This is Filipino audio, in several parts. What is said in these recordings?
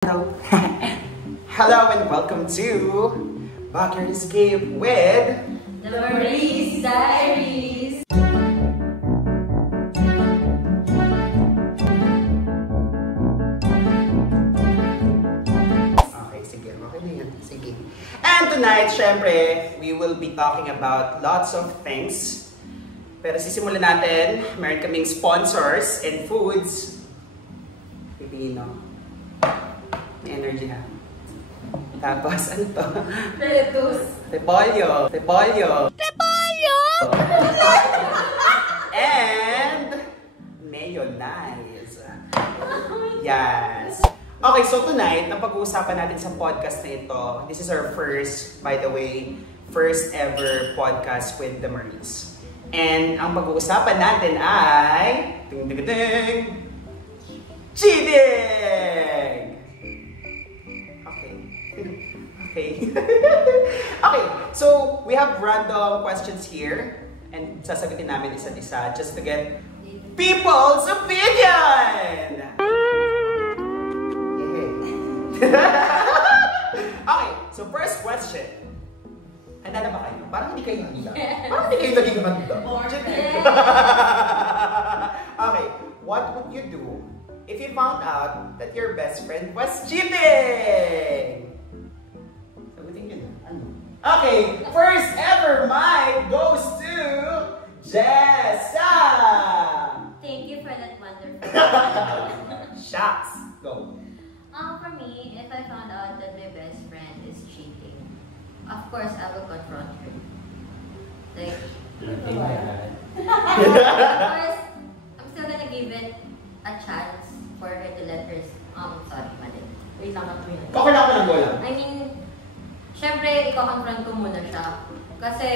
Hello. Hello and welcome to Backyard Escape with The Marie's Diaries. Okay, sige. Okay na yan. Sige. And tonight, syempre, we will be talking about lots of things. Pero sisimulan natin, meron kaming sponsors and foods. Pilipino. May energy na. Tapos, ano to? Lettuce. Repolyo. Repolyo. Repolyo! And mayonnaise. Yes. Okay, so tonight, ang pag-uusapan natin sa podcast na ito, this is our first, by the way, first ever podcast with the Maries. And ang pag-uusapan natin ay... Ding ding ding! Cheating! Okay. Okay, so we have random questions here and sasagutin namin isa't isa just to get people's opinion! Okay, so first question. Handa na ba kayo? Parang hindi kayo handa. Parang hindi kayo naging handa. Okay, what would you do if you found out that your best friend was cheating? Okay, first ever mic goes to Jessa! Thank you for that wonderful. Shots! Go! For me, if I found out that my best friend is cheating, of course I will confront her. Like, of course, I'm still gonna give it a chance for her to let her, sorry, mali. Wait lang ako yun. Okay lang ako ng goal. I mean, syempre, iko-confront ko muna siya. Kasi,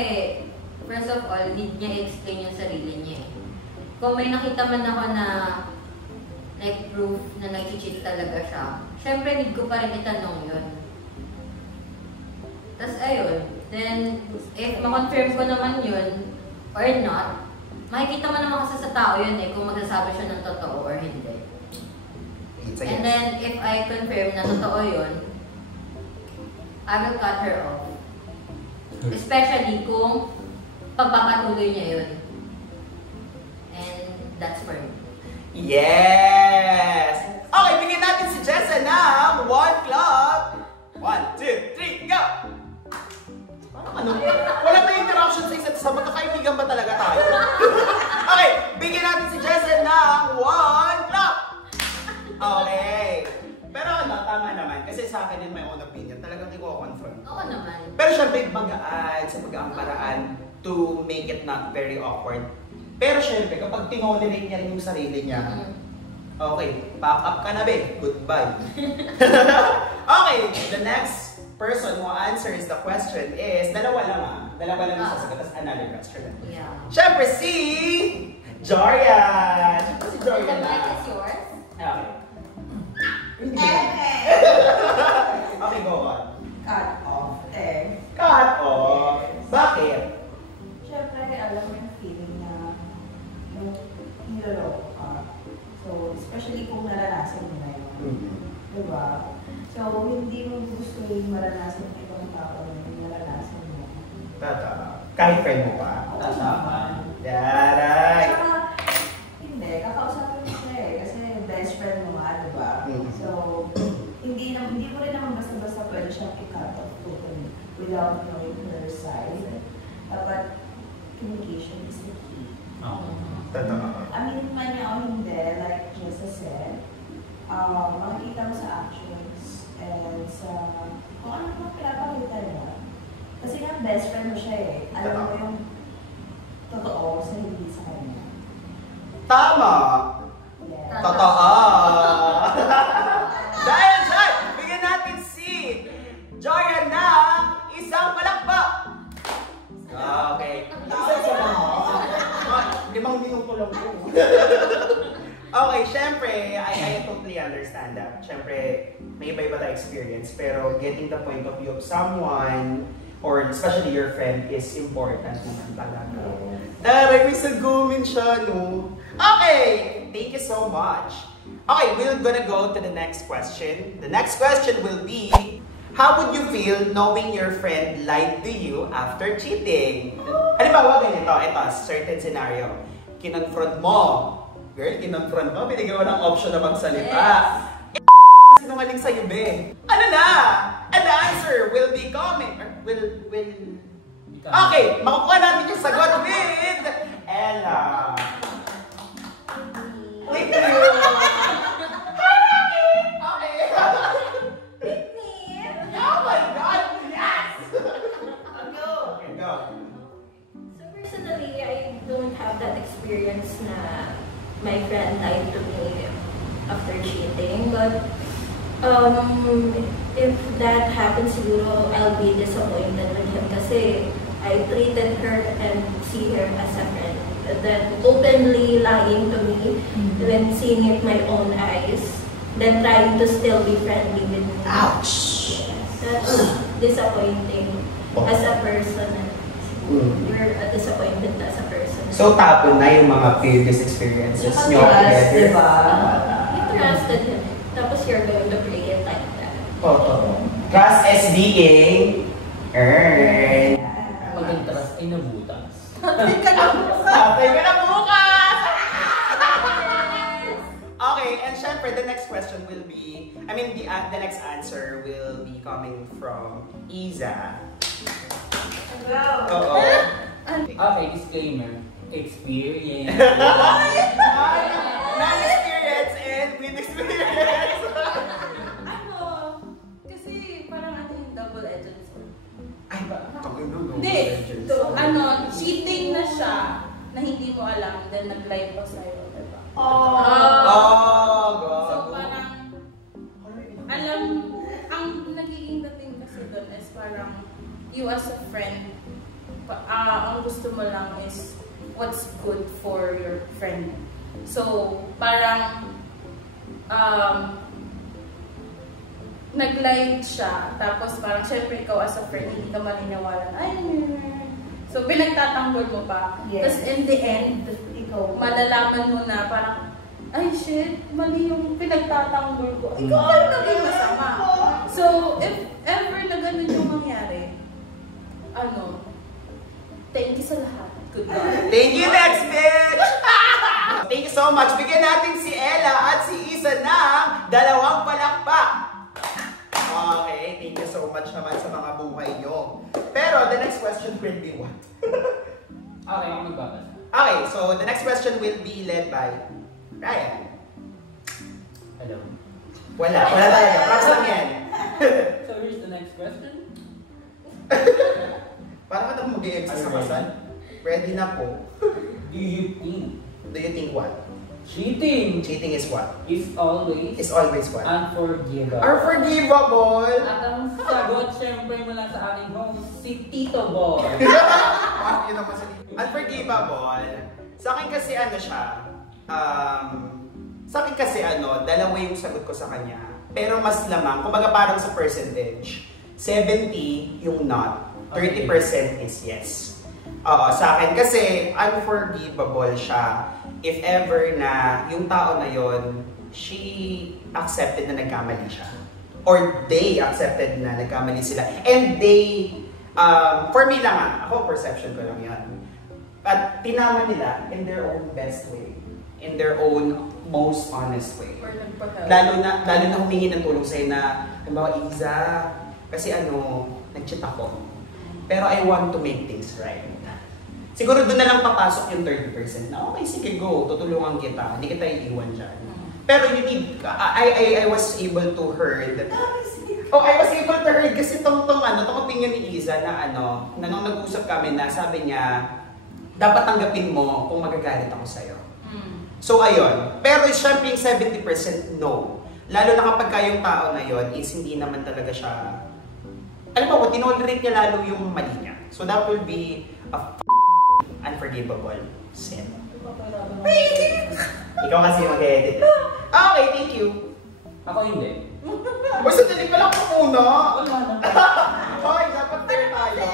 first of all, need niya i-explain yung sarili niya eh. Kung may nakita man ako na like proof na nag-cheat talaga siya, syempre need ko pa rin itanong yun. Tapos ayun, then if ma-confirm ko naman yun or not, makikita mo naman kasi sa tao yun eh kung magsasabi siya ng totoo or hindi. And then if I confirm na totoo yun, I will cut her off. Especially kung pagpapatuloy niya yun. And that's for me. Yes! Okay, bigyan natin si Jessa ng 1 clap! 1, 2, 3, go! Parang ano? Wala tayong interaction sa isa't isa. Magkakaibigan ba talaga tayo? Okay, bigyan natin si Jessa ng 1 clap! Okay. Pero ano, tama naman. Kasi sa akin in my own opinion, talagang i-confront. Oo naman. Pero syempre, magaan sa magaang paraan to make it not very awkward. Pero syempre, kapag tinonirin niya yung sarili niya, okay, pack up ka na be. Goodbye. Okay, the next person who answers the question is, dalawa lang yung sasagot, tapos another question. Yeah. Syempre, si Jorian! Syempre si Jorian The na. mic is yours. Okay. Okay, go on. Cut off. Cut off. Bakit? Siyempre, alam mo yung feeling na yung niloloko ka. So, especially kung naranasan mo na yun. Diba? So, hindi mo gusto yung maranasan ng ibang tao yung naranasan mo. Tata. Kahit friend mo pa? Tama. Yaray! Tsaka, hindi. Kakausapin mo siya eh. Kasi best friend mo nga, diba? So, hindi mo rin naman basta-basta pwede siyang i-cut off totally without knowing her side. Dapat communication is the key. Tata. Aminin man niya o hindi, like Jessa said, makikita mo sa actions and sa kung ano pang pinapakita niya. Kasi nga best friend mo siya eh. Alam mo yung totoo sa hindi sa kanya. Tama! Yes. Totoo! Dahil dyan, bigyan natin si Jorian ng isang palakpak! Okay. Isa lang. 5 minuto lang po. Okay, syempre, I totally understand that. Syempre, may iba-iba tayo experience, pero getting the point of view of someone, or especially your friend, is important naman talaga. Taray, may sagumin siya, no? Okay! Thank you so much. Okay, we're gonna go to the next question. The next question will be, how would you feel knowing your friend lied to you after cheating? Halimbawa, ganito, ito, certain scenario. Kinonfront mo. Girl, kinonfront mo, binigyan mo ng option na magsalita. Yes. Sinungaling sa'yo, be. Ano na? And the answer will be coming. Okay, makukuha natin yung sagot with Ella. Thank you. Okay. Oh my God, yes! Go. Okay, go. So personally, I don't have that experience na my friend lied to me after cheating. But if that happens, siguro I'll be disappointed with him kasi I treated her and see her as a friend. Then openly lying to me when seeing it with my own eyes, then trying to still be friendly with me. Ouch! That's disappointing as a person. You're disappointed as a person. So tapon na yung mga previous experiences nyo together. Diba? You trusted him. Tapos you're going to play it like that. Trust is being earned. Pag ang trust ay nabutas. Patay ka na bukas! Okay, and syempre, the next question will be, the next answer will be coming from Iza. Oo. Okay, disclaimer. Experience. Non-experience and with experience. Kasi parang yung double-edged sword. Ay, Hindi, cheating na siya na hindi mo alam, then nag-lie pa sa'yo, diba? So parang, ang nagiging dating kasi doon is parang, you as a friend, ang gusto mo lang is what's good for your friend. So, parang, nag-lie siya, tapos parang syempre ikaw as a friend, hindi ka maniniwala. So, pinagtatanggol mo pa. Yes. Tapos in the end, Ikaw. malalaman mo na parang, ay shit, mali yung pinagtatanggol ko. Ikaw ang naging masama. So, if ever na ganun yung mangyari, thank you sa lahat. Goodbye. Thank you, next bitch! Thank you so much. Bigyan natin si Ella at si Isa ng 2 palakpak. Okay, thank you so much naman sa mga buhay nyo. Pero the next question will be what? Okay, ako magbabasa. Okay, so the next question will be led by Ryan. Hello. Wala talaga. Props lang yan. So here's the next question. Parang ka na mag-i-exist sa kasal. Ready na po. Do you think Do you think what? cheating Cheating is what? is always Is always what? unforgivable? Are forgivable. At ang sagot, syempre mula sa ating host, si Tito Boy. Yun naman sa unforgivable. Sa akin kasi dalawa yung sagot ko sa kanya. Pero mas lamang, kumbaga parang sa percentage. 70 yung not, 30% is yes. Sa akin kasi unforgivable siya if ever na yung tao na yon, she accepted na nagkamali siya. Or they accepted na nagkamali sila. And they, for me lang ako perception ko lang yan. At tinama nila in their own best way. In their own most honest way. Or nagpa-help. Lalo na humingi ng tulong sa'yo na, halimbawa, Iza, kasi nag-cheat ako. Pero I want to make things right. Siguro doon na lang papasok yung 30% na, okay, sige, go, tutulungan kita, hindi kita iiwan dyan. Pero you need, I was able to heard, I was able to heard kasi tong opinion ni Iza na na nung nag-usap kami na sabi niya, dapat tanggapin mo kung magagalit ako sa'yo. So ayun, pero syempre yung 70% no. Lalo na kapag yung tao na yon is hindi naman talaga siya, alam mo, tinolerate niya lalo yung mali niya. So that will be a unforgivable sin. Ikaw kasi mag-edit. Okay, thank you. Ako hindi. Basta dali pa lang ko muna. Wala na. Okay, dapat fair tayo.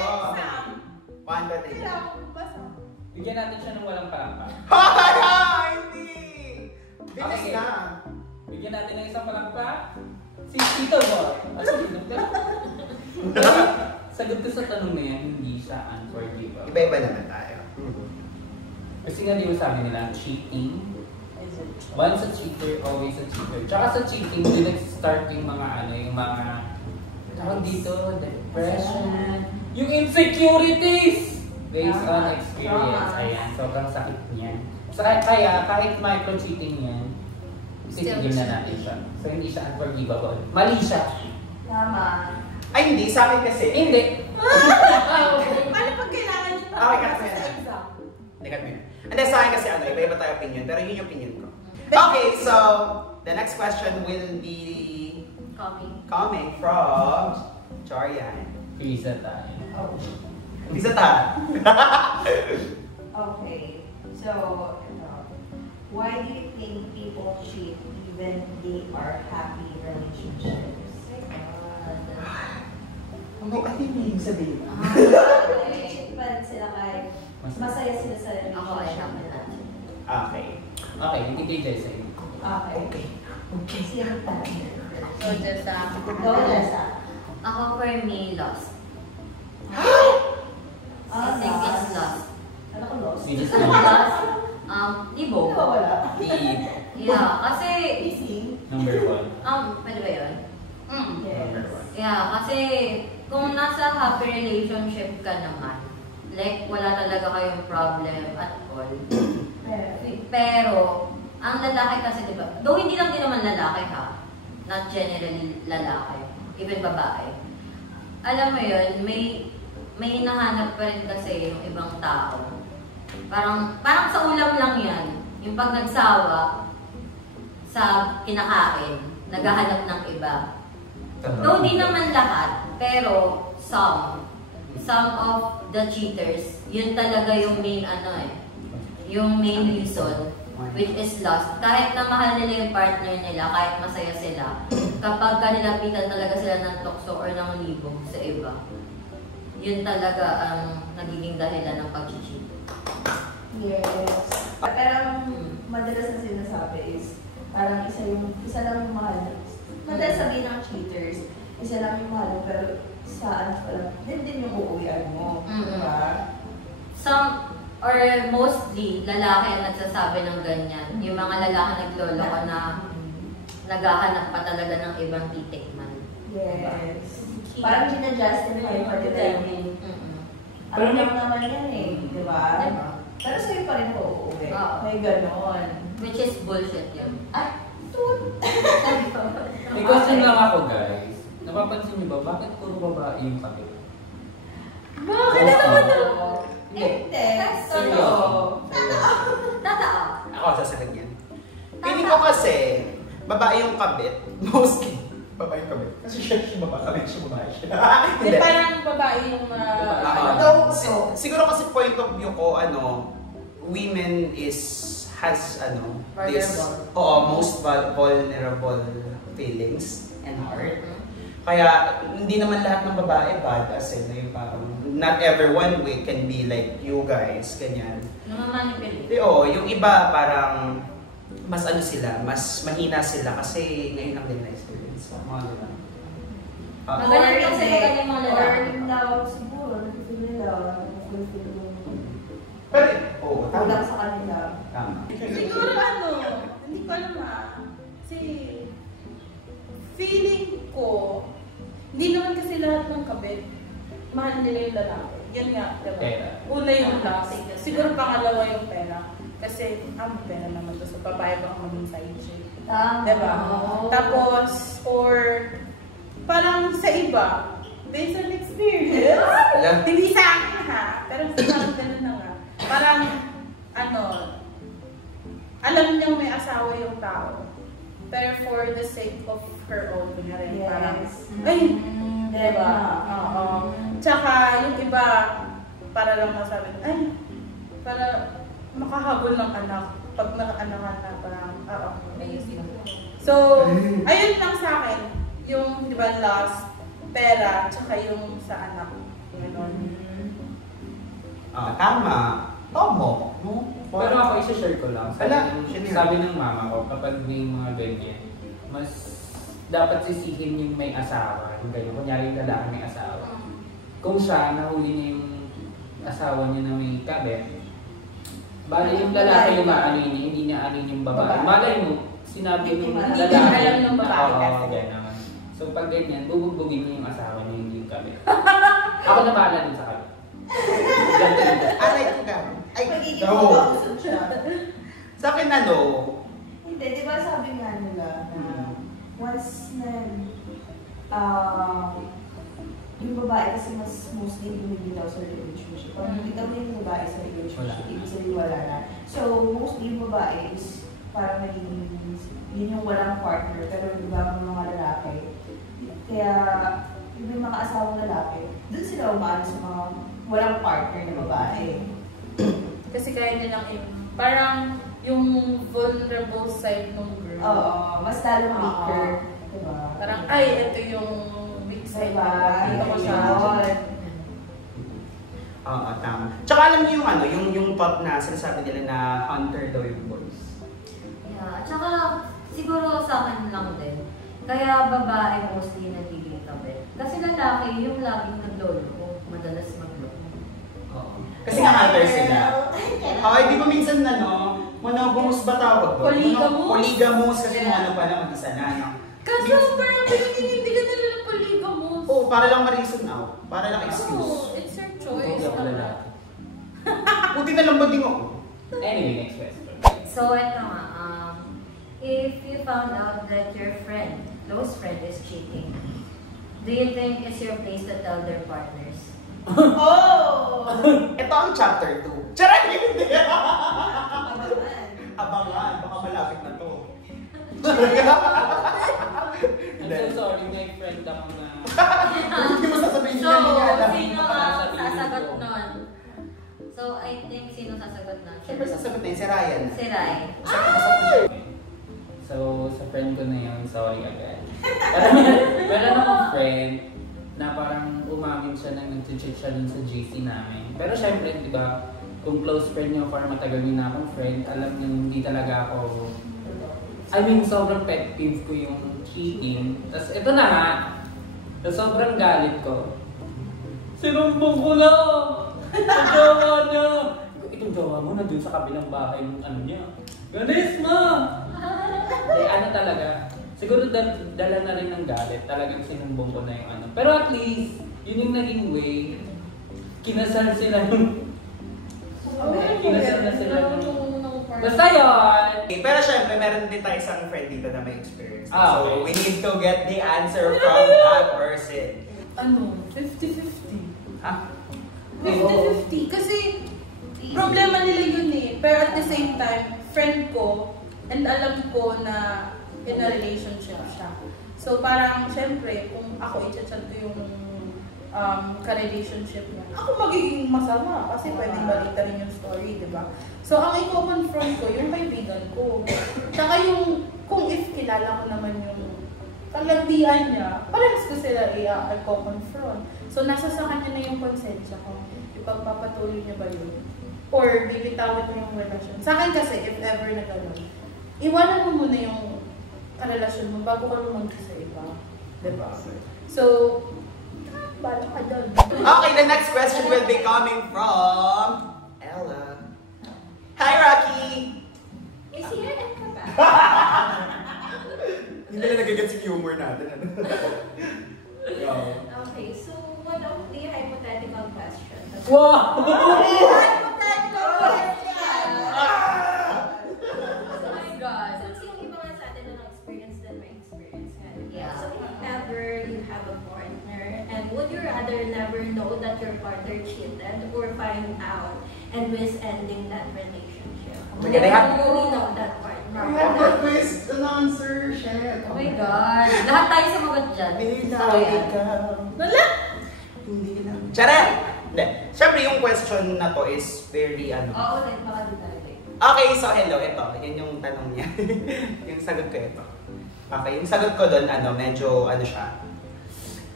1, 2, 3. Bigyan natin siya ng walang parampa. Hindi! Bilis Okay. na. Bigyan natin ng isang palakpak. Si Tito Boy. Sagot ko sa tanong na yan, hindi siya unforgivable. Iba-iba naman tayo. Kasi nga di ba sabi nila, cheating. Once a cheater, always a cheater. Tsaka sa cheating, doon nag-start yung mga yung mga tawag dito, depression, yung insecurities based on experience. Ayan, sobrang sakit niyan. So, kaya kahit micro-cheating yan, titigil na natin siya. So, hindi siya unforgivable. Mali siya. Tama. Ay, hindi. Sa akin kasi. Hindi. Paano pag kailangan nyo Okay, kasi sa exam? Hindi, cut mo yun. Hindi, sa akin kasi iba-iba tayo opinion. Pero yun yung opinion ko. Okay, so, the next question will be coming from Jorian. Pisa tayo. Oh. Bisa ta. Okay. So, why do you think people cheat even they are happy relationships? Ano kasi may sabihin? Cheat pa rin sila kahit masaya sila sa Ako ay relationship happy nila. natin. Okay, hindi kay Jay sa'yo. Okay. Okay. Sino tayo? So, just Go, Lesa. Ako for me, lost. I think it's lost. Ano ko lost? We just Lost? Ibo. Wala. Yeah, kasi, Easy. number 1. pwede ba yun? Yes. Yeah, kasi kung nasa happy relationship ka naman, like wala talaga kayong problem at all. Pero, ang lalaki kasi, di ba? Though hindi lang din naman lalaki ha, not generally lalaki, even babae. Alam mo yun, may hinahanap pa rin kasi yung ibang tao. Parang sa ulam lang yan. Yung pag nagsawa sa kinakain, naghahanap ng iba. Though di naman lahat, pero some of the cheaters, yun talaga yung main yung main reason, which is lost. Kahit na mahal nila yung partner nila, kahit masaya sila, kapag kanilapitan talaga sila ng tukso or ng libog sa iba, yun talaga ang nagiging dahilan ng pag-cheat. Yes. Pero madalas na sinasabi is, parang isa lang yung mahal. Madalas sabihin ng cheaters, isa lang yung mahal, pero saan pala, din yung uuwian mo. Diba? Some, or mostly, lalaki ang nagsasabi ng ganyan. Yung mga lalaki nagloloko na naghahanap pa talaga ng ibang titikman. Yes. Parang ginajustify pa nila yung ano lang naman yan di ba? Diba? Pero sa'yo pa rin ko uuwi. Oo. May ganon. Which is bullshit yun. Ay, tut! May question lang ako, guys. Napapansin niyo ba, bakit puro babae yung kapit? Bakit naman na? Hindi. Seryoso. Tatao. Ako, sasagot yan. Feeling ko kasi, babae yung kabit. Mostly, babae yung kabit. Kasi siya babae, siya babae siya. Hindi, parang babae yung Siguro kasi point of view ko, women has this most vulnerable feelings and heart. Kaya hindi naman lahat ng babae bad as in yung parang not everyone we can be like you guys, ganyan. Namamanipulate. Yung iba parang mas sila, mas mahina sila kasi ngayon lang din na-experience. Mga ganun. Magaling kasi magaling mga lalaki. Or now, siguro, nakifeel nila, nakifeel mo. Pero, tama. Kulang sa kanila. Tama. Siguro hindi ko alam kasi feeling ko, hindi naman kasi lahat ng kabit, mahal nila yung lalaki. Yan nga, diba? Pera. Una yung last. Siguro pangalawa yung pera. Kasi, pera naman to. So, babae ba ang maging side chick? Diba? Tapos, or, parang sa iba, based on experience, hindi sa akin ha, pero parang ganun na nga. Parang, alam niyang may asawa yung tao. Pero for the sake of her own, kunyari, parang, diba? Oo. Tsaka, yung iba, para lang masabi, para makahabol ng anak. Pag nakaanak na, parang, So, ayun lang sa akin, yung, di ba, last, pera, tsaka yung sa anak. Tama. Tomo. No? Pero ako, isa-share ko lang. Sabi ng mama ko, kapag may mga ganyan, mas dapat sisihin yung may asawa. Yung ganyan, kunyari yung lalaki may asawa. Kung siya, nahuli niya yung asawa niya na may kabit, bali yung lalaki yung maanin niya, hindi niya anin yung babae. Malay mo, sinabi yung Hindi lalaki. niya alam ng babae Oo, kasi. gano'n. So pag ganyan, bubugbugin niya yung asawa niya, hindi yung kabit. Ako na bahala din sa kabit. Aray ko ka. Ay, Magiging no. makausap siya. Sa akin no. Hindi, di ba sabi nga nila na once na yung babae kasi mas mostly hindi daw sa relationship. Pag nakita mo yung babae sa relationship, ibig sabihin wala na. So, mostly yung babae is parang naging yun yung walang partner, pero yung iba mga lalaki. Kaya, yung mga asawang lalaki, dun sila umano sa mga walang partner na babae. Kasi kaya nilang parang yung vulnerable side ng girl. Oo, mas lalong weaker. Diba? Parang, ay, ito yung weak side. Diba? Dito ko siya. Oo, tama. Tsaka alam niyo yung ano, yung pop na sinasabi nila na hunter daw yung boys. Yeah, tsaka siguro sa akin lang din. Kaya babae mostly nagiging kabit. Kasi lalaki yung laging naglolo, madalas maglolo. Oo. Kasi nga hunter sila. Ay, di ba minsan na no, monogamous ba tawag doon? Polygamous? Polygamous kasi mga ano pa lang, mag-isa na. No? Kaso parang pininindigan nila ng polygamous. Oo, para lang ma-reason out. Para lang excuse. Oh, it's her choice. Hindi ako lalaki. Buti na lang ba din ako? Anyway, next question. So, ito nga, if you found out that your friend, close friend is cheating, do you think it's your place to tell their partners? Oh! Ito ang chapter 2. Charot! Hindi! Abangan. Abangan, baka malapit na to. I'm so sorry, my friend ako na... Hindi mo sasabihin So, niya, hindi niya alam. sino ang sasagot nun? So, I think sino sasagot nun? Siyempre sasagot na yun, si Ryan. Si Rai. So, sa friend ko na yun, sorry agad. Meron akong friend na parang umamin siya na nag-cheat siya dun sa GC namin. Pero syempre, di ba, kung close friend niyo for matagal na akong friend, alam niyo hindi talaga ako... I mean, sobrang pet peeve ko yung cheating. Tapos ito na nga, sobrang galit ko. Sinumbong ko na! Ang jowa niya! Itong jowa mo nandun sa kabilang bahay ng ano niya. Ganis ma! Eh ano talaga, siguro dala na rin ng galit, talagang sinumbong ko na yung ano. Pero at least, yun yung naging way, kinasal sila ng... kinasal na sila ng... Basta yun! Pero syempre, meron din tayo isang friend dito na may experience. Ah, So, okay. we need to get the answer from that person. Ano? 50-50. Ah? 50-50. Kasi problema nila yun eh. Pero at the same time, friend ko, and alam ko na in a relationship siya. So parang, syempre, kung ako i-chat ko yung ka-relationship niya, ako magiging masama kasi pwedeng balita rin yung story, di ba? So ang i-confront ko, yung kaibigan ko. Tsaka yung, kung if kilala ko naman yung kalandian niya, parehas ko sila i-confront. So nasa sa kanya na yung konsensya ko. Ipagpapatuloy niya ba yun? Or bibitawin mo yung relasyon. Sa akin kasi, if ever na gano'n, iwanan mo muna yung karelasyon mo bago ka lumagay sa iba. Diba? So, bala ka dyan. Okay, the next question will be coming from Ella. Hi, Rocky! Is here and come back. Hindi na nagagets yung humor natin. Go. Okay, so one of the hypothetical questions. Wow! Hypothetical question! Oh my God. Since yung iba nga sa atin na experience din may experience nga. Yeah. So if ever you have a partner, and would you rather never know that your partner cheated or find out and risk ending that relationship? Okay, they have- You only know that partner. twist an answer, shit. Oh my God. Lahat tayo sumagot dyan. Sorry, Wala! Hindi na. Charet! Hindi. Siyempre, yung question na to is very ano. Oo, baka din tayo. Okay, so hello, ito. Yun yung tanong niya. Yung sagot ko ito. Okay, yung sagot ko doon, ano, medyo, ano siya.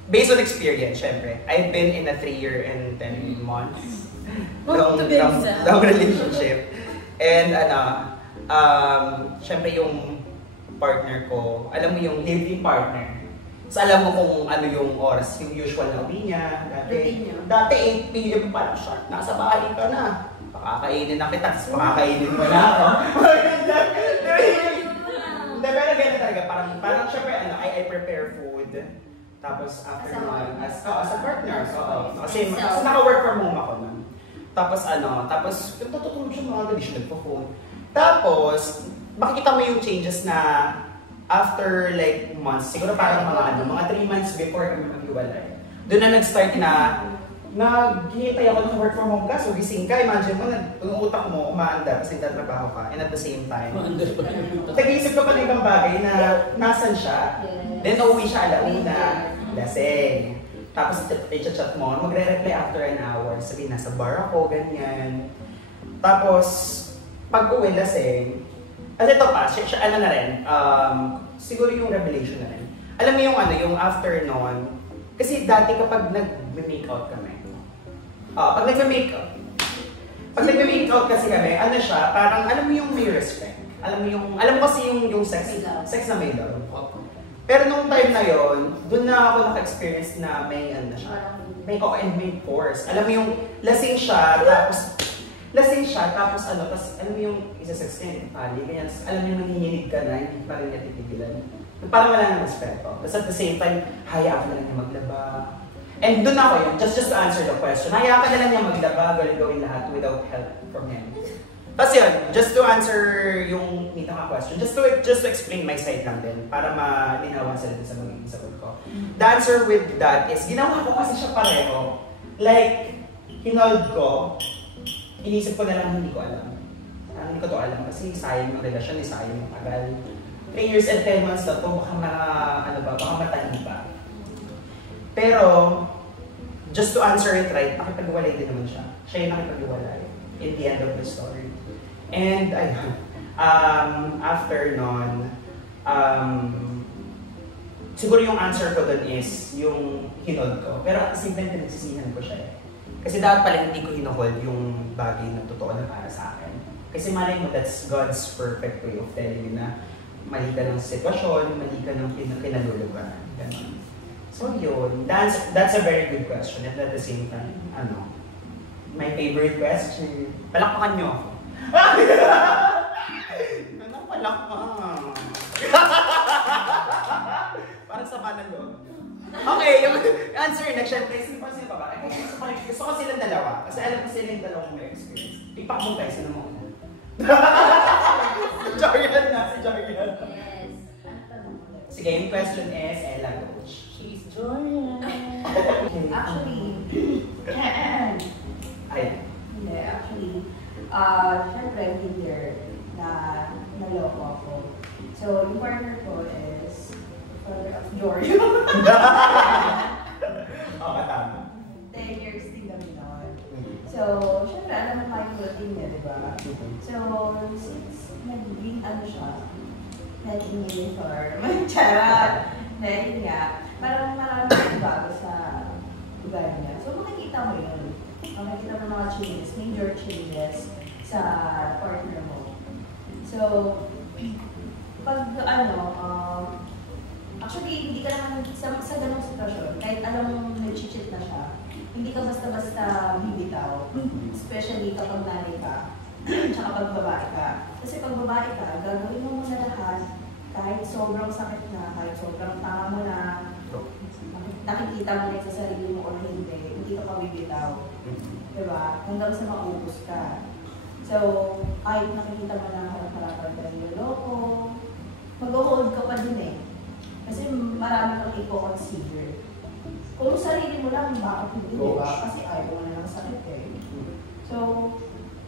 Based on experience, syempre. I've been in a 3-year and 10 months long relationship. And ano, syempre yung partner ko, alam mo yung live-in partner. So alam mo kung ano yung oras, yung usual na uwi niya. Dati 8 p.m. pa lang siya. Nasa bahay ka na. Pakakainin na kita, tapos pakakainin mo na ako. Hindi, pero ganun talaga. Parang syempre, I prepare food. Tapos after naman, as a partner. Kasi naka-work from home ako nun. Tapos tututulog siya mga gabi siya nagpo-phone. Tapos, makikita mo yung changes na after like months, siguro parang mga 3 months before kami maghiwalay. Doon na nag-start na naghihintay ako ng work from home ka, so gising ka, imagine mo, yung utak mo, umaandar kasi nagtatrabaho ka, and at the same time, nag-iisip ka pa ng ibang bagay na nasan siya. Then uuwi siya alauna, lasing. Tapos i-chat mo, magre-reply after an hour, sabihin nasa bar ako, ganyan. Tapos, pag uwi lasing, at ito pa, ano na rin, siguro yung revelation na rin. Alam mo yung yung after nun, kasi dati kapag nag-make out kami, pag nag-make out kasi kami, ano siya, parang alam mo yung may respect. Alam mo kasi yung sex na may love. Pero nung time na yon, doon na ako naka-experience na may siya, may cock and may force. Alam mo yung lasing siya, tapos alam mo yung isa-sex niya, ganyan. Alam mo yung nanginginig ka na, hindi pa rin niya titigilan. Parang wala nang respeto. Tapos at the same time, hayaan ka na lang niya maglaba. And doon ako yun, just to answer the question, hayaan ka na lang niya maglaba, gawin lahat without help from him. Tapos yun, just to answer yung question, just to explain my side lang din, para malinawan sila din sa magiging sagot ko. The answer with that is, ginawa ko kasi siya pareho. Like, hinold ko, inisip ko na lang hindi ko alam. Hindi ko to alam kasi sayang yung relasyon, sayang yung tagal. 3 years and 10 months na to, baka matahi pa. Pero, just to answer it right, nakipag-iwalay din naman siya. Siya yung nakipag-iwalay in the end of the story. And ayun, after nun, siguro yung answer ko dun is yung hinold ko. Pero at the same time, pinagsisihan ko siya eh. Kasi dapat pala hindi ko hinohold yung bagay na totoo na para sa akin. Kasi malay mo, that's God's perfect way of telling you na mali ka ng sitwasyon, mali ka ng kinalulugan. Ganun. So yun, that's a very good question. And at the same time, my favorite question, palakpakan nyo ako. Anong palakpak? Parang sama ng loob. Okay, yung answer na, syempre, sino pa ba? Gusto ko silang dalawa. Kasi alam ko silang dalawang may experience. Ipak mo guys, sino mo? Si Jordan na, si Jordan. Yes. Sige, yung question is, Ella Coach. She's Jordan. Actually, syempre, Tinder na naloko ako. So, yung partner ko is father of Jory. Tama. 10 years din kami noon. So, syempre, alam mo kayo routine niya, di ba? So, since naging naging charot, parang maraming bago sa lugar niya. So, makikita mo yun. Makikita mo mga changes, major changes sa partner mo. So, pag actually, hindi ka naman sa ganong sitwasyon, kahit alam mong nag-cheat na siya, hindi ka basta-basta bibitaw. Especially kapag nanay ka, tsaka pag babae ka. Kasi pag babae ka, gagawin mo muna lahat, kahit sobrang sakit na, kahit sobrang tama mo na, nakikita mo na sa sarili mo or hindi ka pa bibitaw. Diba? Hanggang sa maubos ka. So, kahit nakikita mo na harap-harapan ka yung loko, mag-hold ka pa din eh. Kasi marami kang i-consider. Kung sarili mo lang, bakit hindi, diba? Kasi ayaw mo na ng sakit eh. So,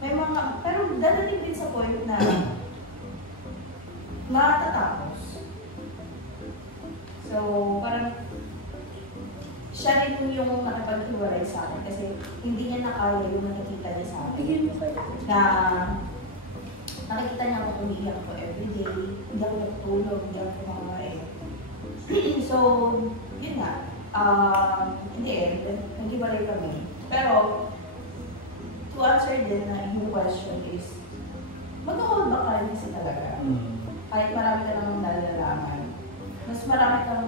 may mga, pero dadating din sa point na matatapos. So, parang siya rin yung nakapag-iwalay sa akin kasi hindi niya nakaya yung nakikita niya sa akin. Na nakikita niya akong umiiyak ko everyday, hindi ako natutulog, hindi ako kumakain. So, yun nga. In the end, nag-iwalay kami. Pero, to answer din na yung question is, mag-hold ba ka rin kasi talaga? kahit marami ka namang nalalaman, mas marami kang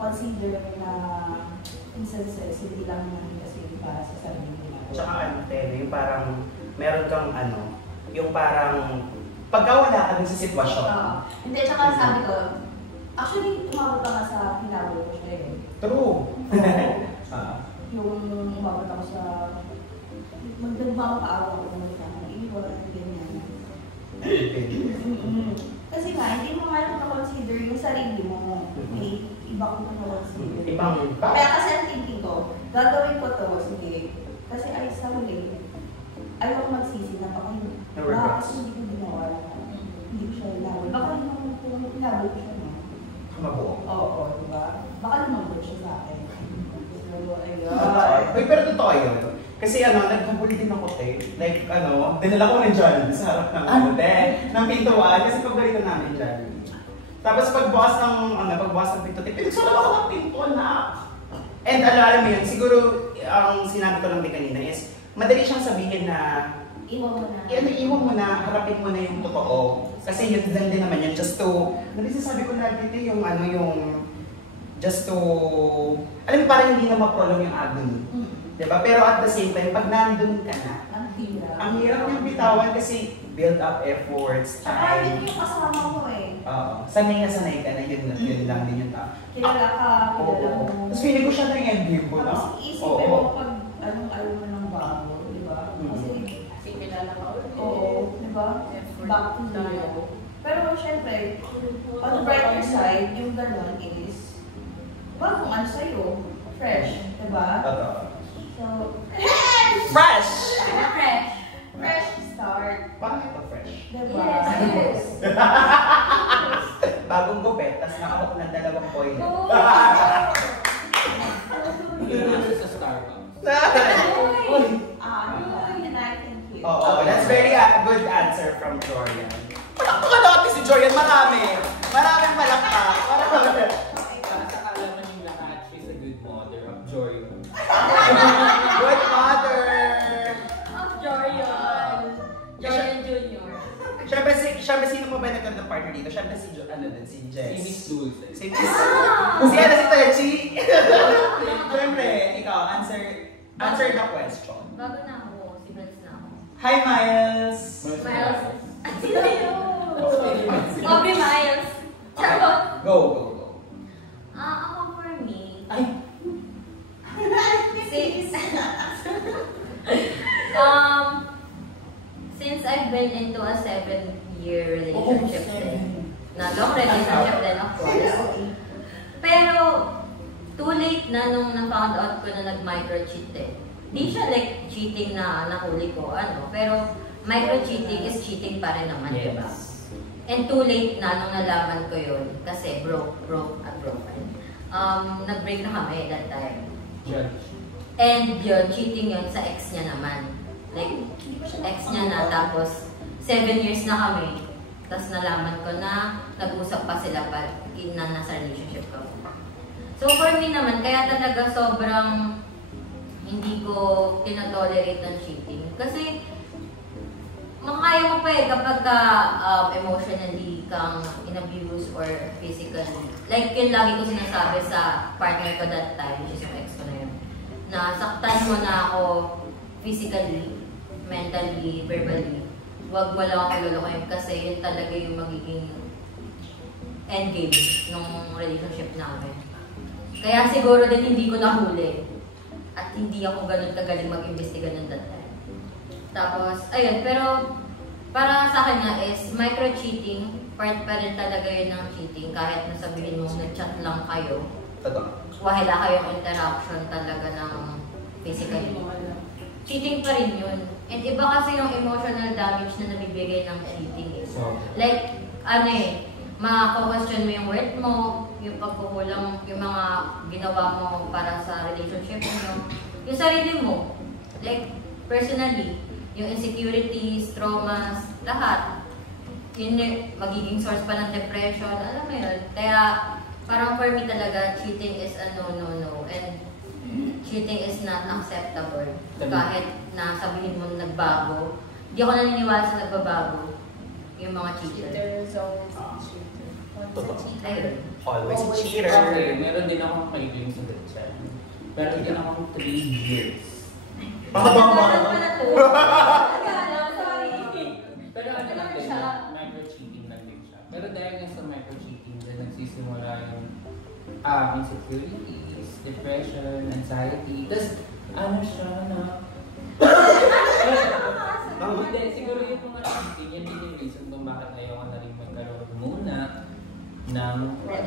consider na instances, hindi lang naman kasi para sa sarili mo. Tsaka ano, Tebe, yung parang meron kang ano, yung parang pagka wala ka dun sa sitwasyon. Hindi, tsaka sabi ko, actually, umabot pa nga sa hinabol ko siya eh. True. Yung umabot ako sa magdagmamapaawa ko naman sa iwan, ganyan. Kasi nga, hindi mo nga na-consider yung sarili mo. May iba kong na-consider. Ibang ba? Kaya kasi ang thinking ko, gagawin ko to, sige. Kasi ay sa huli, ayaw ko magsisi na baka kasi hindi ko ginawa na. Hindi ko siya inabol. Baka naman kung inabol ko siya, no? Mabuo. Oo, diba? Baka lumabot siya sa akin. So, ayun. Uy, pero totoo yun. Kasi ano, naghabol din ako, like ano, dinala ko ng Jollibee sa harap ng ng pintuan kasi paborito namin Jollibee. Tapos pagbukas ng pinto, pinagsara ako ng pinto na. And alam mo yun, siguro ang sinabi ko lang din kanina is, madali siyang sabihin na iwan mo na. Iwan mo na, harapin mo na yung totoo. Kasi yun lang din naman yun, just to, sabi ko lagi dito yung ano yung, just to, alam mo parang hindi na ma-prolong yung agony. Diba? Pero at the same time, pag nandun ka na, ang hirap yung bitawan kasi build up efforts, Saka time. yun yung kasama mo eh. Sanay ka na, yun lang din yung tao. Kilala ka, kilala mo. Tapos feeling ko siya na yung endgame ko na. Tapos isipin mo pag anong ayaw mo ng bago, di ba? Kasi, Kilala ka ulit. oo, di ba? Effort. Back to zero. Pero syempre, on the brighter side, yung gano'n is, bagong ano sa'yo, fresh, di ba? Totoo. So, Fresh! Fresh. fresh start. Paano ito fresh? Diba? Yes. Bagong gupit, tapos nakakuha ng dalawang coin. Yun sa Starbucks. And I can hear. Oo, that's very good answer from Jorian. Palakpakan natin si Jorian, marami. Maraming palakpak. Sa alaman yung lahat, she's a good mother of joy. Good mother! Jorian. Jorian Jr. Siyempre, sino mo ba nagkanda partner dito? Siyempre si si Jess. Si Miss Dulce. Si Techi. Siyempre, ikaw, answer the question. Bago na ako, si Brents na ako. Hi, Miles! Miles. Sino yun? Aubrey Miles. Charot. Go. Ako for me, Ay, since I've been into a 7-year relationship na long relationship din, of course. Pero, too late na nung na-found out ko na nag-micro-cheat eh. Di siya like cheating na nahuli ko, pero micro-cheating is cheating pa rin naman, Yes. diba? And too late na nung nalaman ko yun, kasi broken. Nag-break na kami that time. Judge. And yun, cheating yun sa ex niya naman. Like, ex niya na, tapos 7 years na kami. Tapos nalaman ko na nag-usap pa sila pa na nasa relationship ko. So for me naman, kaya talaga sobrang hindi ko tinotolerate ng cheating. Kasi makakaya mo pa kapag ka emotionally kang in-abuse or physically. Like yun lagi ko sinasabi sa partner ko that time, which is yung ex ko na yun. Na saktan mo na ako physically, mentally, verbally. Huwag mo lang ako lulukuhin kasi yun talaga yung magiging endgame ng relationship namin. Kaya siguro din hindi ko nahuli. At hindi ako ganun kagaling mag-imbestiga ng that time. Tapos, ayun, pero para sa akin nga is micro-cheating, part pa rin talaga yun ng cheating kahit nasabihin mo nag-chat lang kayo. Wala kayong interaction talaga ng physically. Cheating pa rin yun. And iba kasi yung emotional damage na nabibigay ng cheating eh. Like, maka-question mo yung worth mo, yung pagkukulang, yung mga ginawa mo para sa relationship mo, yung sarili mo. Like, personally, yung insecurities, traumas, lahat. Yun magiging source pa ng depression, alam mo yun. Kaya, parang for me talaga, cheating is a no. And cheating is not acceptable. Kahit na sabihin mo nagbago, hindi ako naniniwala sa nagbabago. Yung mga cheater. Cheater is always a cheater. What's a Totoo. cheater? Ayun. Always a Always cheater. Okay, meron din akong kaibigan sa dyan. Meron din akong 3 years. Nagalang pala to. Nagalang, sorry. Pero ano lang din, micro-cheating lang din siya. Pero dahil nga sa micro-cheating, dahil nagsisimula yung insecurities, depression, anxiety. Tapos, ano siya na... Hindi, siguro yung mga cheating, yan din yung reason kung bakit ayaw ka na rin magkaroon muna ng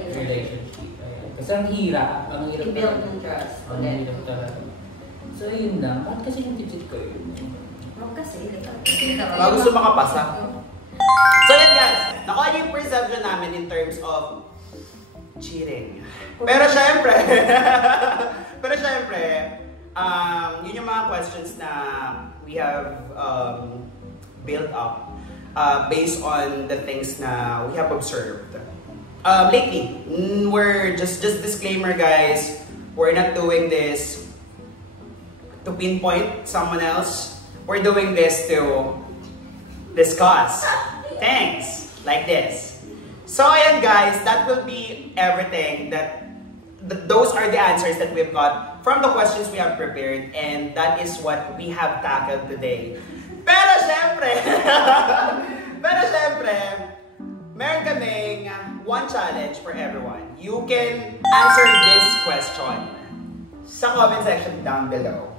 relationship. Ayan. Kasi ang hirap I-build ng trust. Ang hirap talaga. So, yun lang. Bakit kasi yung digit ko yun? Huwag kasi. Baka gusto makapasa. So yan guys, nakuha yung perception namin in terms of cheating. Pero syempre, yun yung mga questions na we have built up based on the things na we have observed. Lately, we're just disclaimer guys, we're not doing this to pinpoint someone else. We're doing this to discuss things like this. So ayan guys, that will be everything. Those are the answers that we've got from the questions we have prepared, and that is what we have tackled today. Pero syempre, meron kaming one challenge for everyone. You can answer this question sa comment section down below.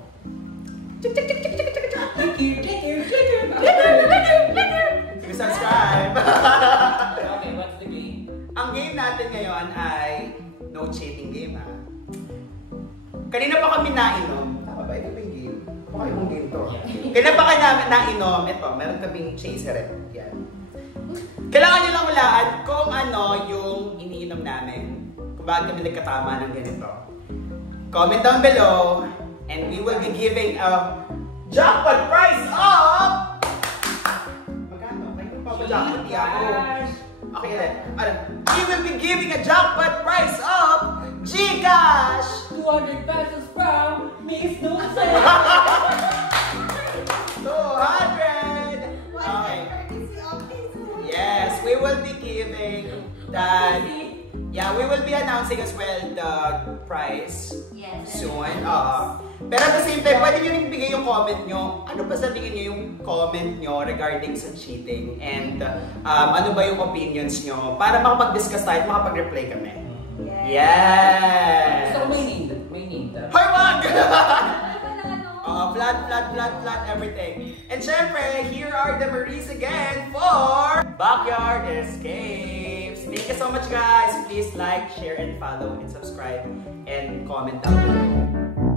Subscribe! Okay, what's the game? Ang game natin ngayon ay no cheating game ha. Kanina pa kami nainom. Tama ba? Ito ba yung game? Baka yung game to. Kanina pa kami namin nainom. Ito, meron kaming chaser. Yan. Kailangan nyo lang hulaan kung ano yung iniinom namin. Kung bakit kami nagkatama ng ganito. Comment down below and we will be giving a jackpot prize of... Magkano? May jackpot di ako. Okay, ulit. We will be giving a jackpot prize of GCash! 200 pesos from Miss Dulce! 200! Okay. Yes, we will be giving that. Yeah, we will be announcing as well the prize soon. Pero at the same time, pwede nyo rin bigay yung comment nyo. Ano ba sa tingin nyo yung comment nyo regarding sa cheating? And ano ba yung opinions nyo? Para makapag-discuss tayo at makapag-reply kami. Yes! So, may name that. Hoy, wag! Flat, everything. And syempre, here are the Maries again for Backyard Escapes. Thank you so much guys. Please like, share, and follow, and subscribe, and comment down below.